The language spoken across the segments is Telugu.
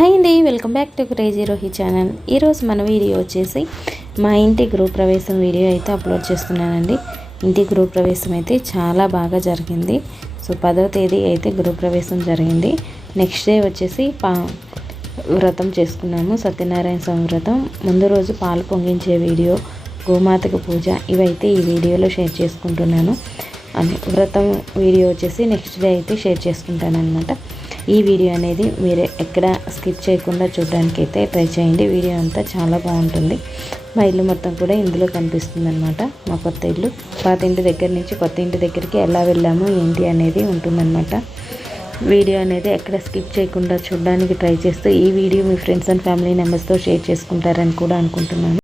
హాయ్ అండి, welcome back to crazy Rohi channel. ఈరోజు మన వీడియో వచ్చేసి మా ఇంటి గృహప్రవేశం వీడియో అయితే అప్లోడ్ చేస్తున్నానండి. ఇంటి గృహప్రవేశం అయితే చాలా బాగా జరిగింది. సో 10వ తేదీ అయితే గృహప్రవేశం జరిగింది. నెక్స్ట్ డే వచ్చేసి వ్రతం చేసుకున్నాము, సత్యనారాయణ స్వామి వ్రతం. ముందు రోజు పాలు పొంగించే వీడియో, గోమాతకు పూజ, ఇవైతే ఈ వీడియోలో షేర్ చేసుకుంటున్నాను. వ్రతం వీడియో వచ్చేసి నెక్స్ట్ డే అయితే షేర్ చేసుకుంటాను అనమాట. ఈ వీడియో అనేది మీరు ఎక్కడ స్కిప్ చేయకుండా చూడడానికి అయితే ట్రై చేయండి. వీడియో అంతా చాలా బాగుంటుంది. మా ఇల్లు మొత్తం కూడా ఇందులో కనిపిస్తుంది అనమాట. మా కొత్త ఇల్లు, పాత ఇంటి దగ్గర నుంచి కొత్త ఇంటి దగ్గరికి ఎలా వెళ్ళాము ఏంటి అనేది ఉంటుందన్నమాట. వీడియో అనేది ఎక్కడ స్కిప్ చేయకుండా చూడడానికి ట్రై చేస్తూ ఈ video me friends and family మెంబర్స్తో షేర్ చేసుకుంటారని కూడా అనుకుంటున్నాను.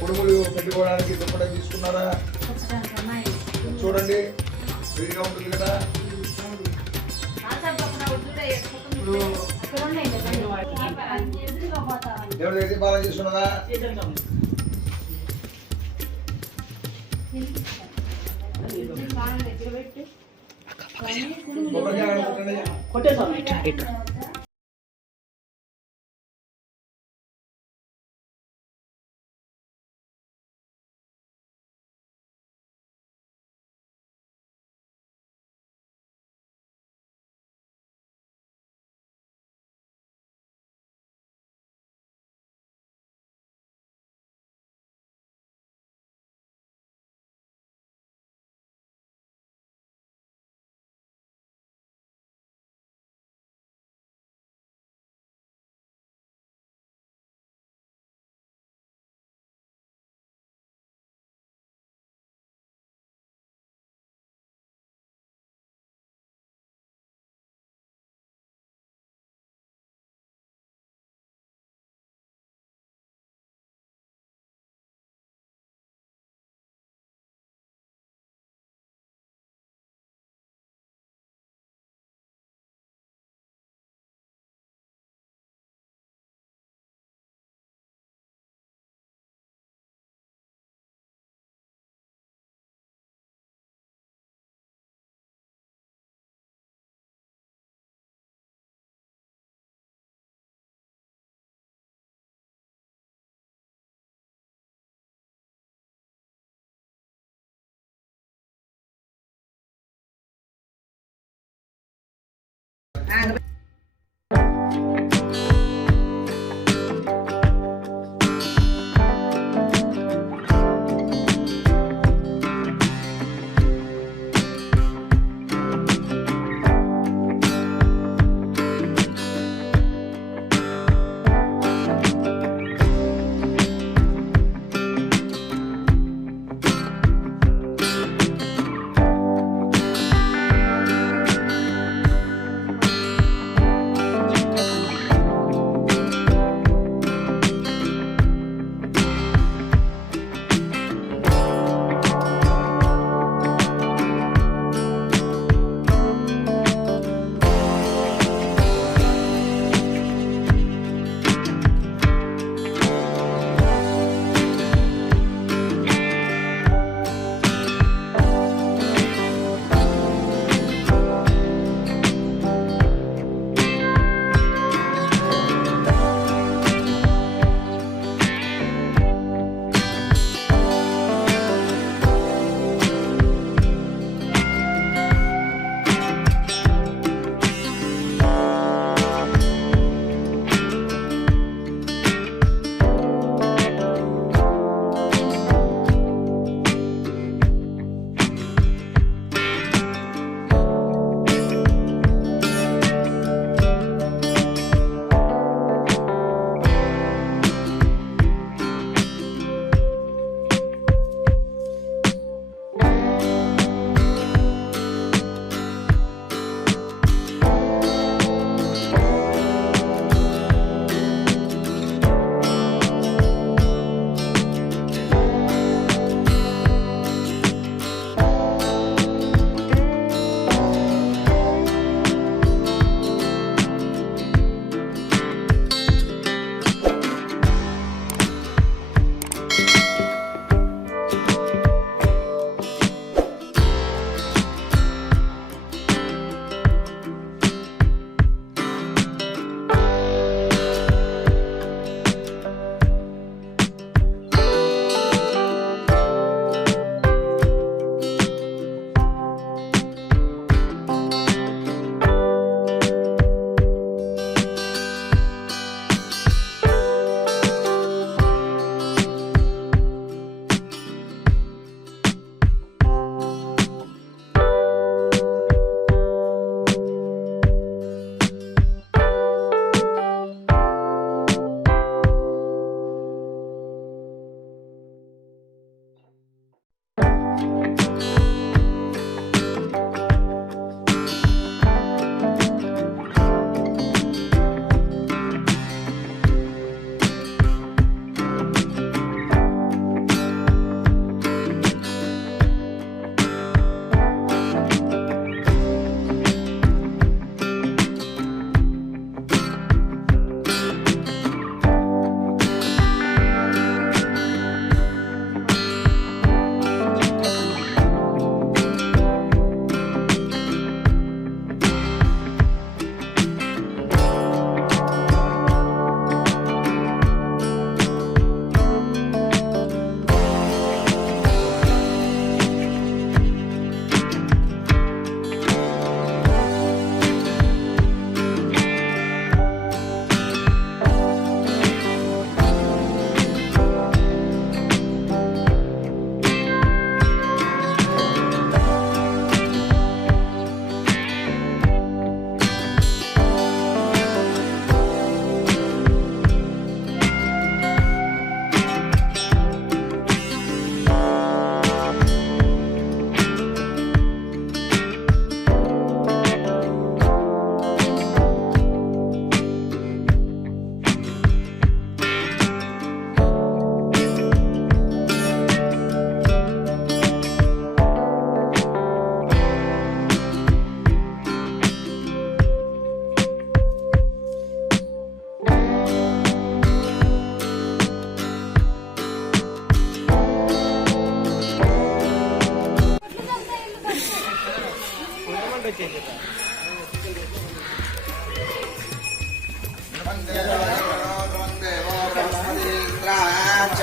కుడుములు పెట్టుకోవడానికి దుప్పటి తీసుకున్నారా? చూడండి, వీడిగా ఉంటుంది కదా. దేవుడు దగ్గర బాగా తీసుకున్నదా? కొట్టేసా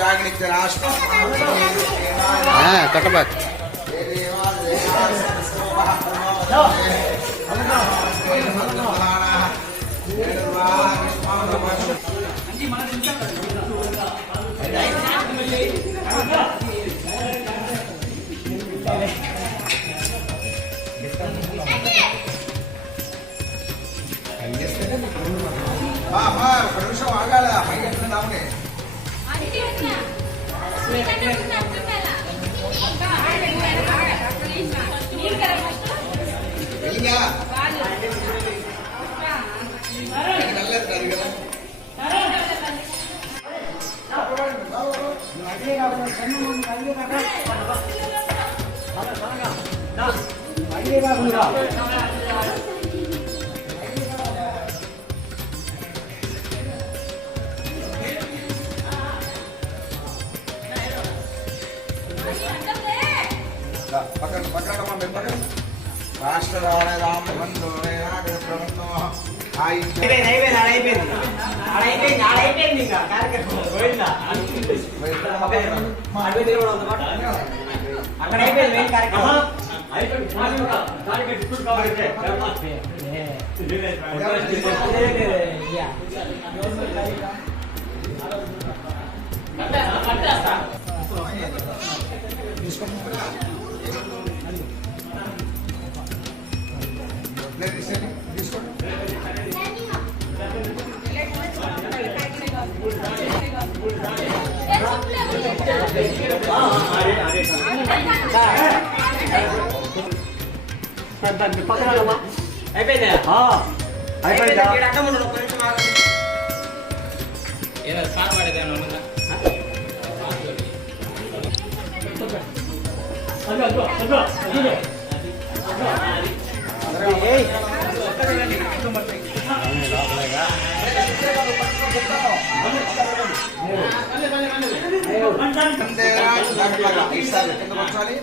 జాగ్నిత్య రాష్ట్ర కట్టబాక్ ఒక నిమిషం ఆగాల పైకి ఎట్లున్నావునే వెళ్ళిగా నల్లది కాదు కదా పక్కన పక్కన పక్కన రాష్ట్ర రామ బంధు ప్రబంధో అక్కడ అయిపోయింది కార్యక్రమం అయిపోయింది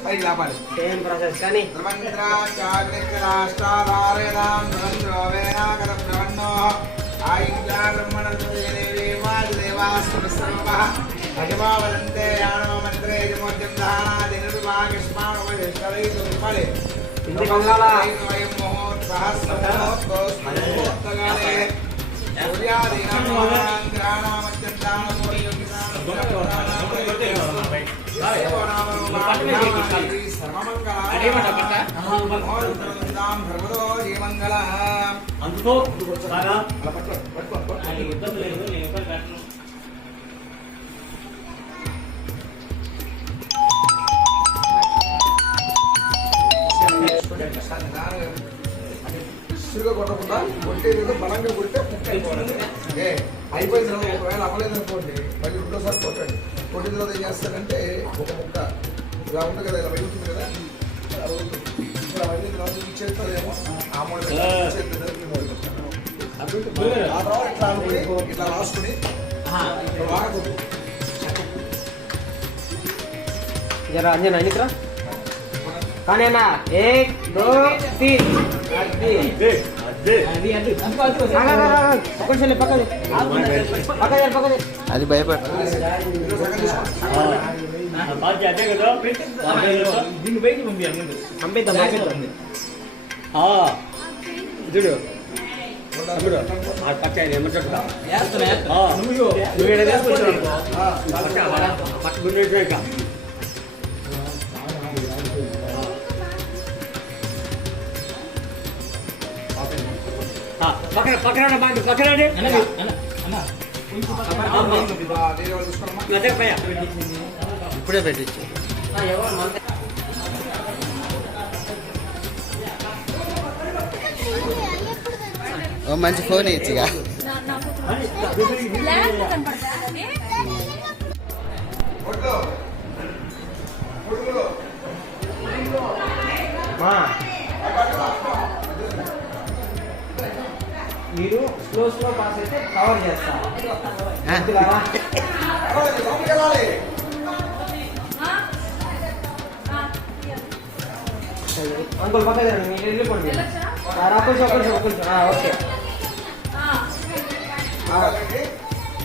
పైకి లాపాలి ఏం ప్రాసెస్ కానీ అజమావలంతే యానో మంత్రే యజమోద్యం దానాదినిర్వాగిష్మాణోపరిష్కరై దుర్మలే ఇంటి బంగాళ వయం మహోత్సహస్రమోత్కోస్మోత్తగాలే సూర్యాదీనాం గ్రాణామత్యం అందుకో విసురుగా కొట్టకుండా కొట్టేది బలంగా కొడితే అయిపోయిన తర్వాత ఒకవేళ అవ్వలేదు అనుకోండి మళ్ళీ రెండోసారి కొట్టండి కొట్టిన తర్వాత ఏం చేస్తారంటే ఒక ముక్క ఇలా ఉంది కదా ఇలా వెళ్తుంది కదా ఇలా వెళ్ళిన తర్వాత ఇచ్చేస్తారేమో ఆ మూడు ఆ తర్వాత ఇట్లా అనుకుని ఇట్లా రాసుకుని వాడకూడదు जरा अंजन है निकरा कौन है ना 1 2 3 అది భయపడ చూడు తమ్ముడు ఆ పక్క ఏమంటాడు నువ్వు ఏడ తీసుకొచ్చావు పక్కన పక్కన పక్కన ఇప్పుడే పెట్టించు ఓ మంచి ఫోన్ ఇచ్చిగా మీరు స్లో స్లో పాస్ అయితే కవర్ చేస్తా అంకుల్ పక్క మీరు వెళ్ళిపోండి కొంచెం ఓకే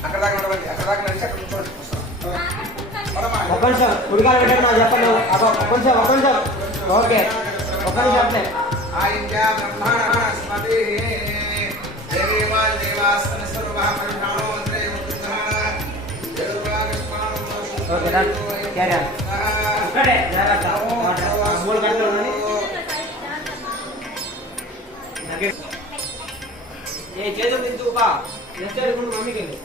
అక్కడ దాకా అక్కడ దాకా నడిచి అక్కడ కూర్చోండి నిమిషం ఉడికాలు పెట్టండి నాకు చెప్పండి ఒక నిమిషం ఓకే ఒక నిమిషం అంతే ఆయింద్య బ్రహ్మణస్పతి దేవా దేవాస్తన సర్వః పరిణామోంద్రే ముక్తః ఓకే డన్ క్యారీ ఆన్ ఇక్కడే జాగ్రత్త మూల గంటలు ఉన్నది ఏ చేతులు దించుపా నెక్స్ట్ ఇప్పుడు మమ్మీకి వెళ్ళు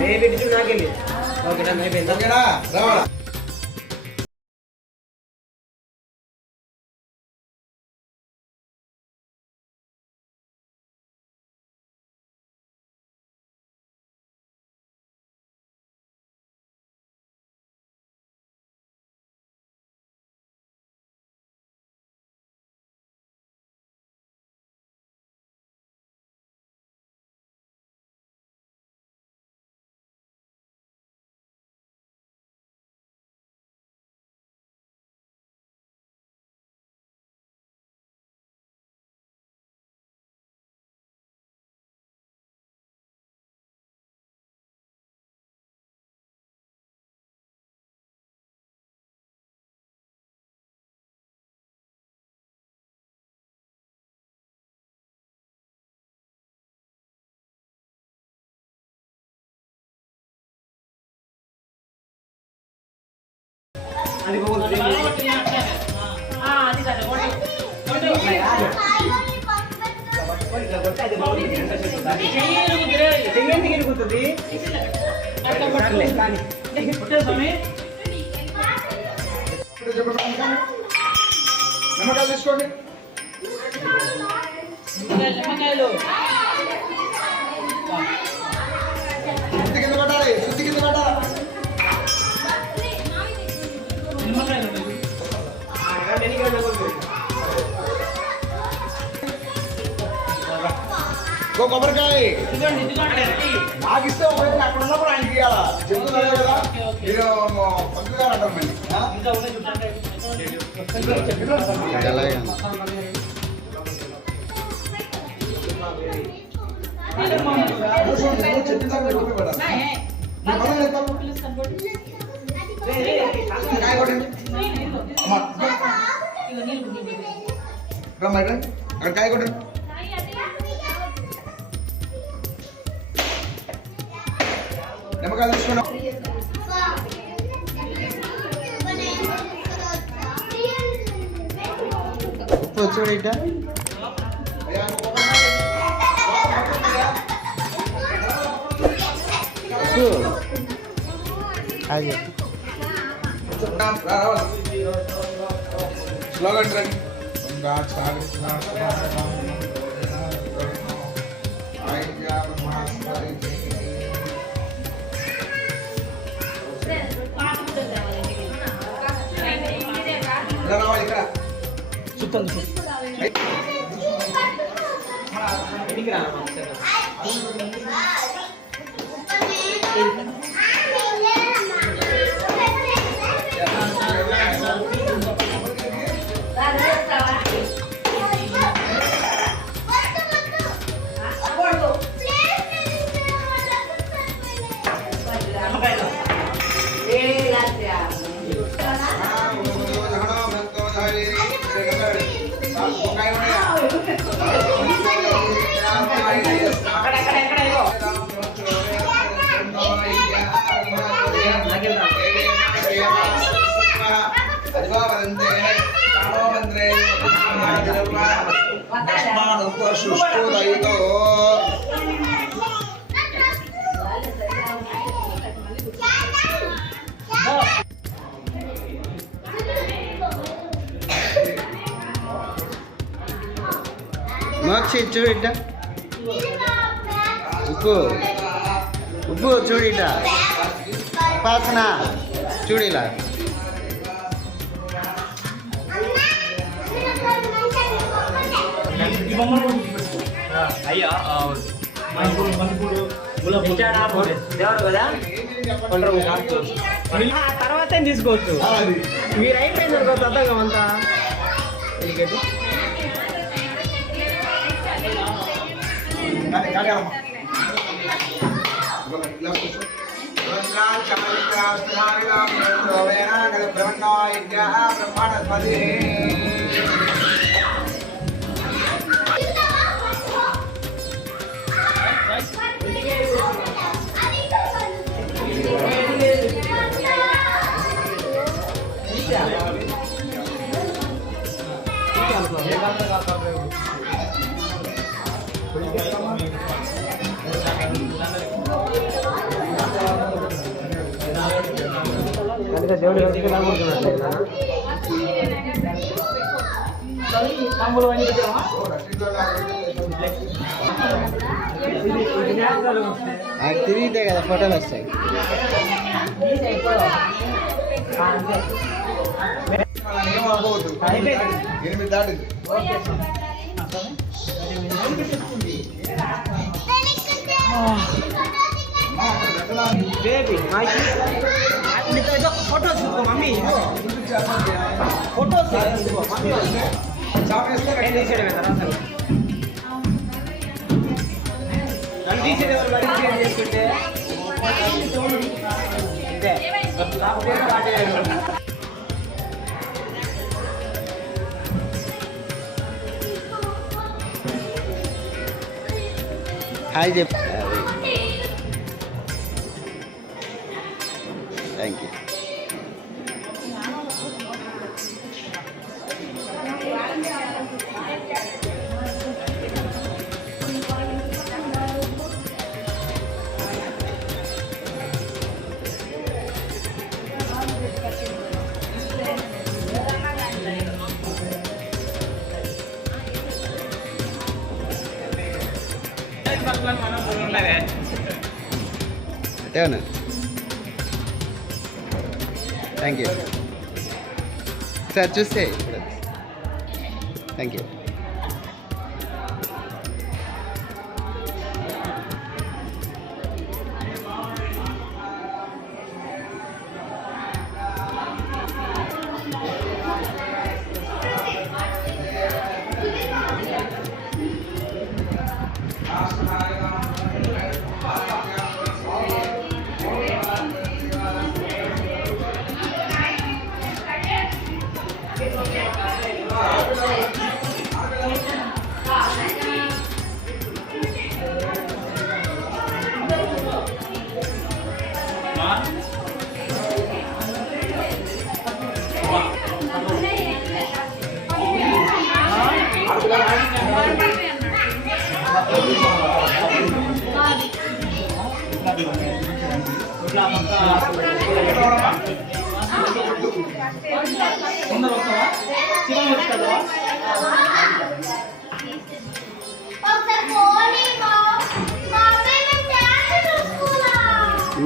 బేబీ టిచు నాకెళ్ళి ఓకే డన్ అయిపోయింది ఓకేనా రావాలా అది పోతుంది చెయ్యండి తిరుగుతుంది కానీ నిమ్మకాయలు తీసుకోండి శుద్ధి కింద పట్టాలి శుద్ధి కింద పట్టాలి కొబ్బరికాయ నాకు ఇస్తే అక్కడ ఉన్నప్పుడు ఆయనకి ఇవ్వాలా చెప్తున్నారు కదా మీరు పంతులు గారు అంటారు కాయ కొట్టండి రమ్మ అక్కడ కాయ కొట్టండి నిమ్మకాయలు తీసుకున్నాం ఉప్పు చూడు ఇట్ట ఉప్పు అది స్లోగన్ రండి రావాలి ఇక్కడ చుట్టూ మోక్షి చూడు ఇట్ట ఉప్పు ఉప్పు చూడు ఇట్ట పాసన చూడు ఇలా అయ్యా దేవుడు కదా తర్వాత తీసుకోవచ్చు మీరు అయిపోయింది అనుకో తగ్గం అంతా కానీ ఇలా కూర్చో బ్రహ్మాండ దేవుడి దగ్గరికి రాబోతున్నట్లేదా తిరిగితే కదా ఫోటోలు వస్తాయి. ఎనిమిది దాటింది. బేబీ ఫోటో చూసుకో మమ్మీ ఫోటో మమ్మీ తీసేయడమే తర్వాత నన్ను తీసేదేవారు మరి చేసుకుంటే అంతే హాయ్ చెప్పు. Thank you. అంతేనా? Thank you sir. చూస్తే థ్యాంక్ యూ.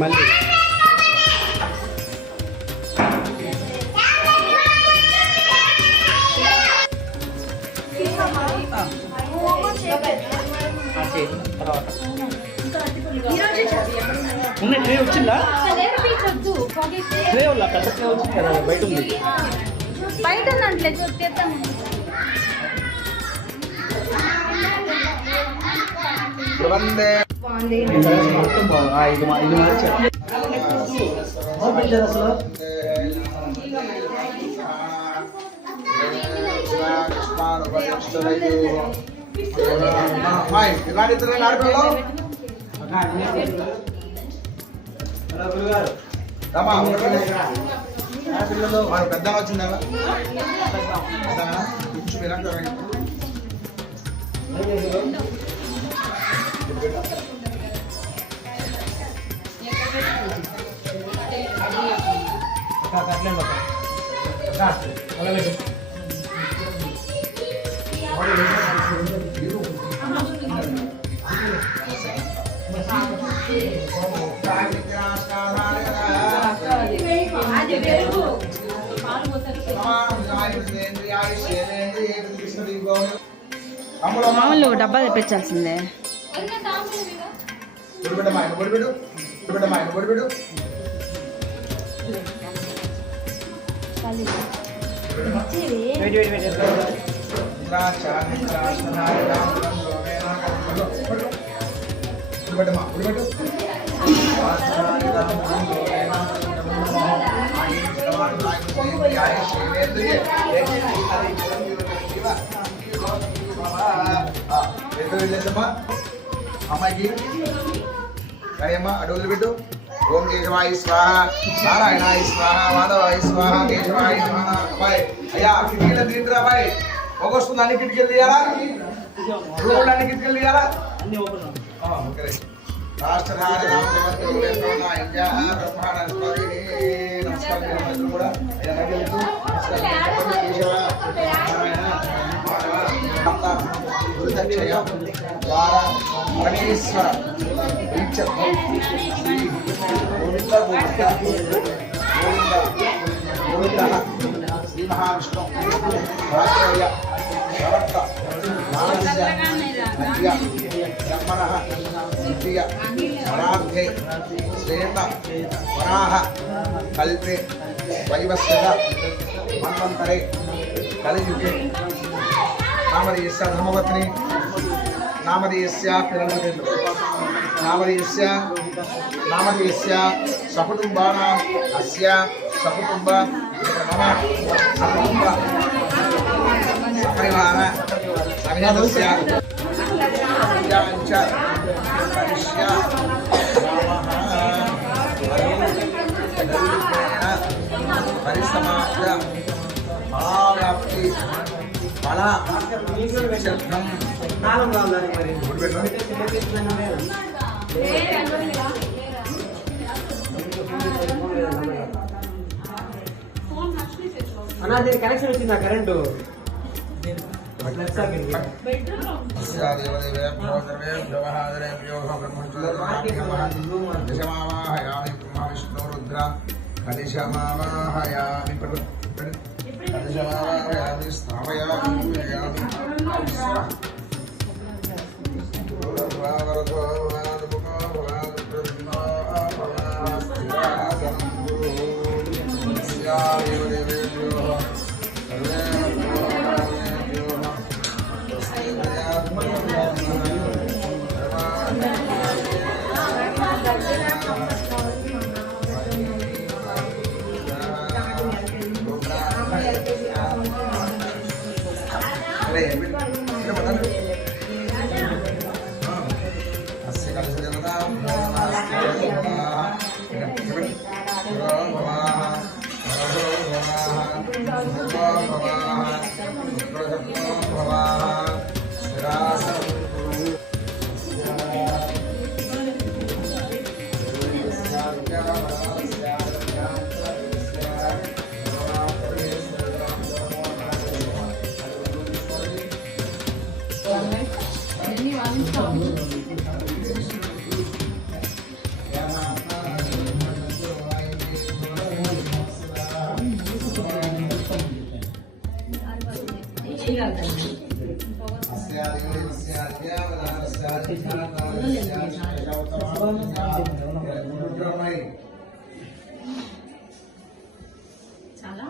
మళ్ళీ ఉన్నాయి ట్రే వచ్చిందా? ట్రే వల్ల పెద్ద ట్రే వచ్చింది కదా బయట ఉంది. బయట ఉందంటే తెద్దాం. పెద్ద వచ్చిందా? కూర్చు మీరు మామూలు డబ్బా తెప్పించాల్సిందే. పెట్టమ్మా అమ్మాయికి అయ్యమ్మా అటు వదిలిపెట్టు. ఓం కేశవాయ స్వాహ, నారాయణాయ స్వాహ, మాధవాయ స్వాహ, కేశవాయ స్వాహ. అబ్బాయి అయ్యా కిటికీలో తిరిగిరా అబ్బాయి. ఒక్కొస్తుంది అన్ని కిటికీలు తీయాలా, రూములు అన్ని కిటికీలు తీయాలా. రాష్ట్రధార గురుదక్షయ ద్వార పరమేశ్వర వీక్షత్వం శ్రీ గోవింద గోవింద గోవింద గోవింద శ్రీ మహావిష్ణు రాజయ్య ప్రవర్త మానస్య నద్య బ్రహ్మణః ద్వితీయ వరార్థే శ్రేత వరాహ కల్పే వైవస్వత మన్వంతరే కలియుగే నామధేయస్య ధర్మపత్ని నామధేయస్య నామధేయస్య సకుటుంబానాం అస్య సకుటుంబ మమ సకుటుంబ సపరివార సమేతస్య యాంచ పరిష్య పరిసమాప్త ఫలావ్యాప్తి ఫల సిద్ధ్యం. అన్నా దీని కనెక్షన్ వచ్చిందా కరెంటు? చాలా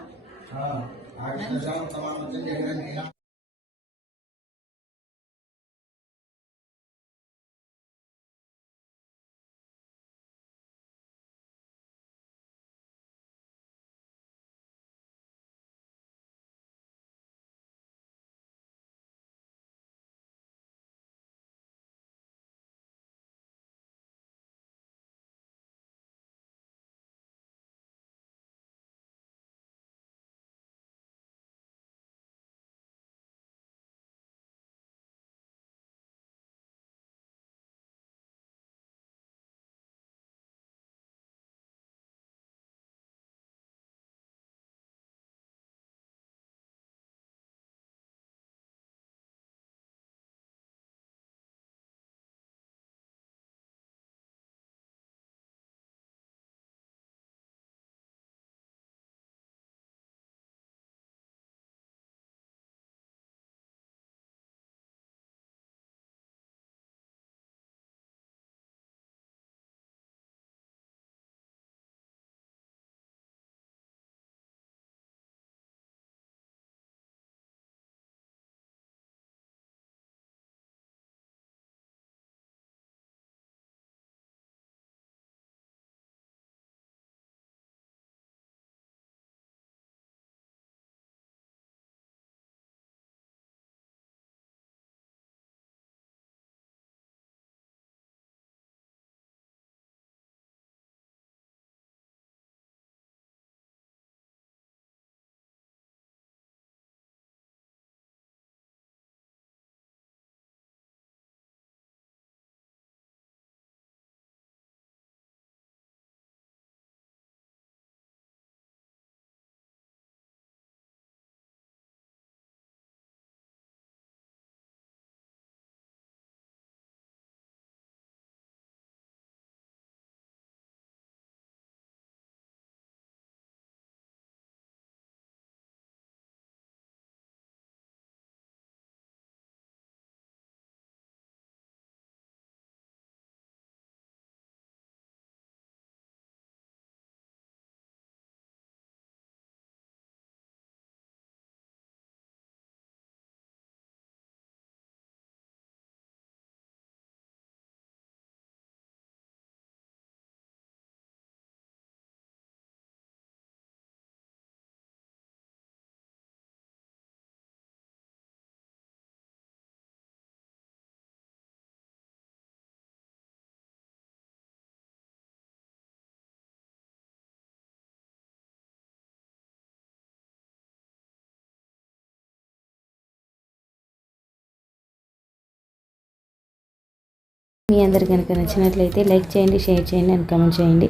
మీ అందరు కనుక నచ్చినట్లయితే లైక్ చేయండి, షేర్ చేయండి అండ్ కామెంట్ చేయండి.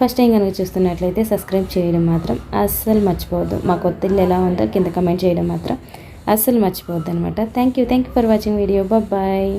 ఫస్ట్ టైం కనుక చూస్తున్నట్లయితే సబ్స్క్రైబ్ చేయడం మాత్రం అస్సలు మర్చిపోవద్దు. మా కొత్త ఇల్లు ఎలా ఉందో కింద కమెంట్ చేయడం మాత్రం అస్సలు మర్చిపోవద్దు అనమాట. Thank you for watching video. Bye.